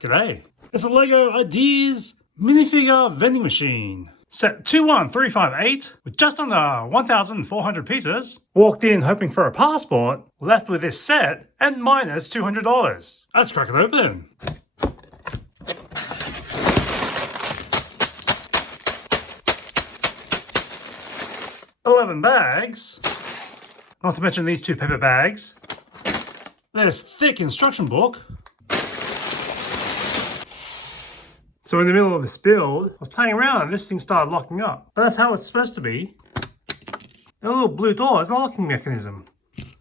G'day. It's a LEGO Ideas minifigure vending machine. Set 21358 with just under 1,400 pieces. Walked in hoping for a passport, left with this set and minus $200. Let's crack it open. $11 bags. Not to mention these two paper bags. There's thick instruction book. So in the middle of this build, I was playing around and this thing started locking up. But that's how it's supposed to be. The little blue door is a locking mechanism.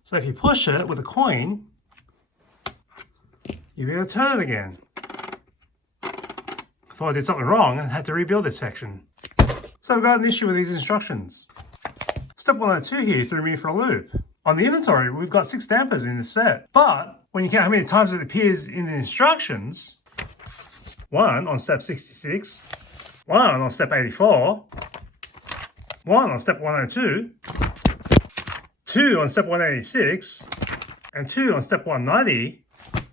So if you push it with a coin, you'll be able to turn it again. I thought I did something wrong and had to rebuild this section. So I've got an issue with these instructions. Step 102 here threw me for a loop. On the inventory, we've got 6 dampers in this set. But when you count how many times it appears in the instructions, 1 on step 66, 1 on step 84, 1 on step 102, 2 on step 186, and 2 on step 190.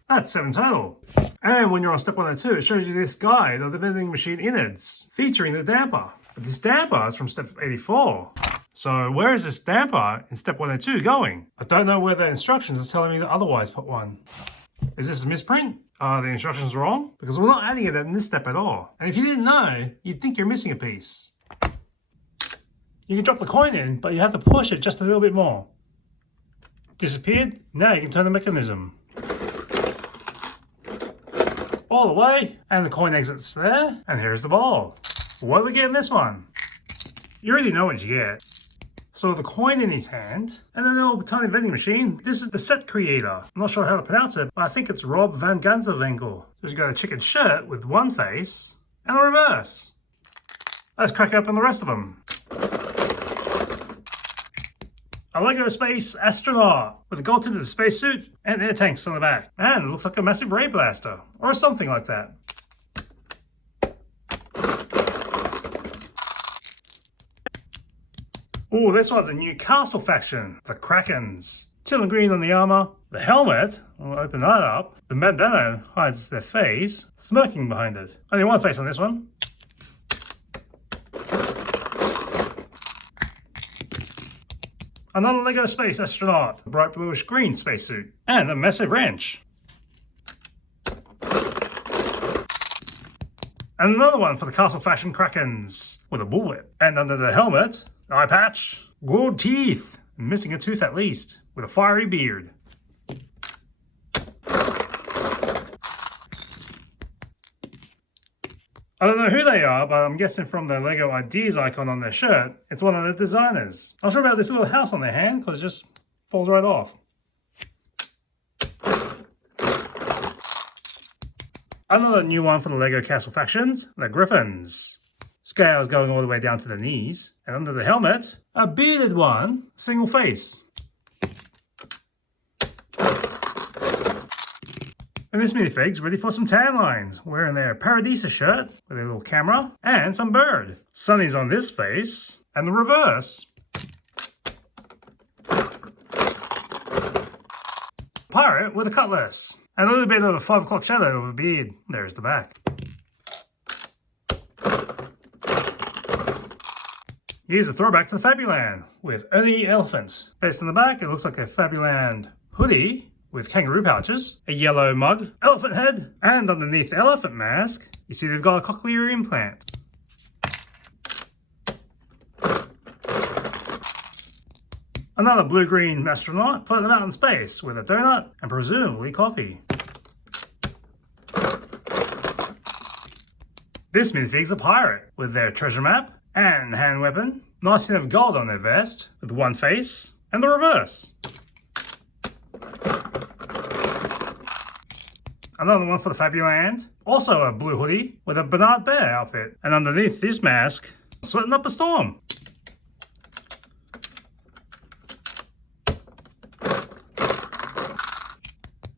That's 7 total. And when you're on step 102, it shows you this guide of the vending machine innards, featuring the damper. But this damper is from step 84. So where is this damper in step 102 going? I don't know where the instructions are telling me to otherwise put one. Is this a misprint? Are the instructions wrong? Because we're not adding it in this step at all. And if you didn't know, you'd think you're missing a piece. You can drop the coin in, but you have to push it just a little bit more. Disappeared? Now you can turn the mechanism. All the way, and the coin exits there, and here's the ball. What do we get in this one? You already know what you get. So the coin in his hand, and a little tiny vending machine. This is the set creator. I'm not sure how to pronounce it, but I think it's Rob Vangansewinkel. So he's got a chicken shirt with one face, and a reverse. Let's crack open the rest of them. A LEGO Space Astronaut with a gold-tinted spacesuit and air tanks on the back. And it looks like a massive ray blaster, or something like that. Oh, this one's a new castle faction, the Krakens. Teal and green on the armor. The helmet, I'll open that up. The bandana hides their face, smirking behind it. Only one face on this one. Another LEGO Space Astronaut, a bright bluish green spacesuit, and a massive wrench. And another one for the castle faction Krakens, with a bullwhip. And under the helmet, eye patch, gold teeth, missing a tooth at least, with a fiery beard. I don't know who they are, but I'm guessing from the LEGO Ideas icon on their shirt, it's one of the designers. Not sure about this little house on their hand, because it just falls right off. Another new one for the LEGO Castle factions, the Griffins. Scales going all the way down to the knees. And under the helmet, a bearded one, single face. And this minifig's ready for some tan lines, wearing their Paradisa shirt with a little camera and some bird. Sunny's on this face, and the reverse. Pirate with a cutlass, and a little bit of a 5 o'clock shadow of a beard. There's the back. Here's a throwback to Fabuland with only elephants. Based on the back, it looks like a Fabuland hoodie with kangaroo pouches, a yellow mug, elephant head, and underneath the elephant mask, you see they've got a cochlear implant. Another blue-green astronaut floating about in space with a donut and presumably coffee. This minifig's a pirate with their treasure map and hand weapon. Nice hint of gold on their vest with one face and the reverse. Another one for the Fabuland. Also a blue hoodie with a Bernard Bear outfit. And underneath this mask, sweating up a storm.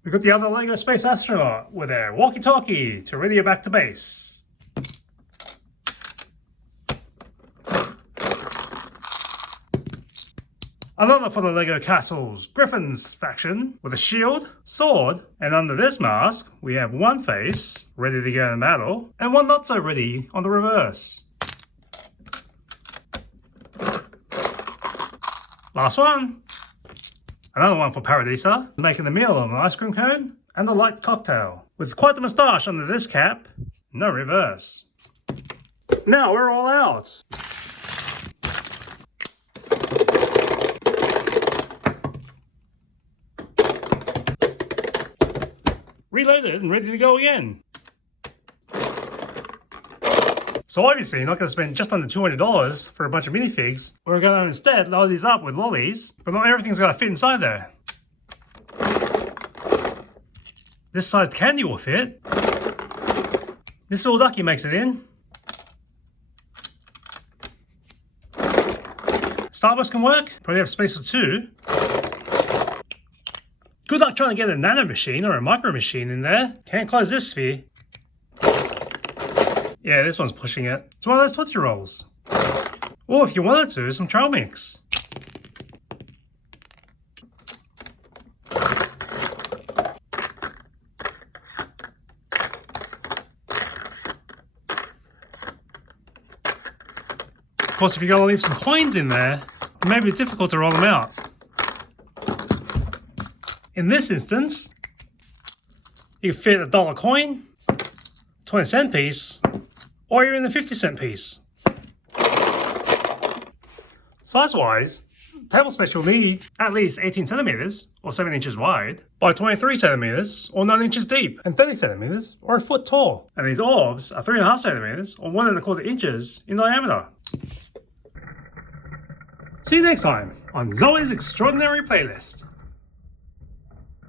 We've got the other LEGO Space Astronaut with their walkie-talkie to radio back to base. Another for the LEGO Castle's Griffins faction with a shield, sword, and under this mask we have one face ready to go in battle and one not so ready on the reverse. Last one. Another one for Paradisa, making a meal on an ice cream cone and a light cocktail. With quite the moustache under this cap, no reverse. Now we're all out. Reloaded and ready to go again. So obviously you're not going to spend just under $200 for a bunch of minifigs. We're going to instead load these up with lollies, but not everything's going to fit inside there. This sized candy will fit. This little ducky makes it in. Starburst can work. Probably have space for 2. Good luck trying to get a nano machine or a micro machine in there. Can't close this sphere. Yeah, this one's pushing it. It's one of those Tootsie Rolls. Or if you wanted to, some trail mix. Of course, if you're going to leave some coins in there, it may be difficult to roll them out. In this instance, you can fit a $1 coin, 20-cent piece, or you're in the 50-cent piece. Size-wise, table space will need at least 18 centimeters or 7 inches wide by 23 centimeters or 9 inches deep and 30 centimeters or a foot tall. And these orbs are 3.5 centimeters or 1.25 inches in diameter. See you next time on Zoe's Extraordinary Playlist.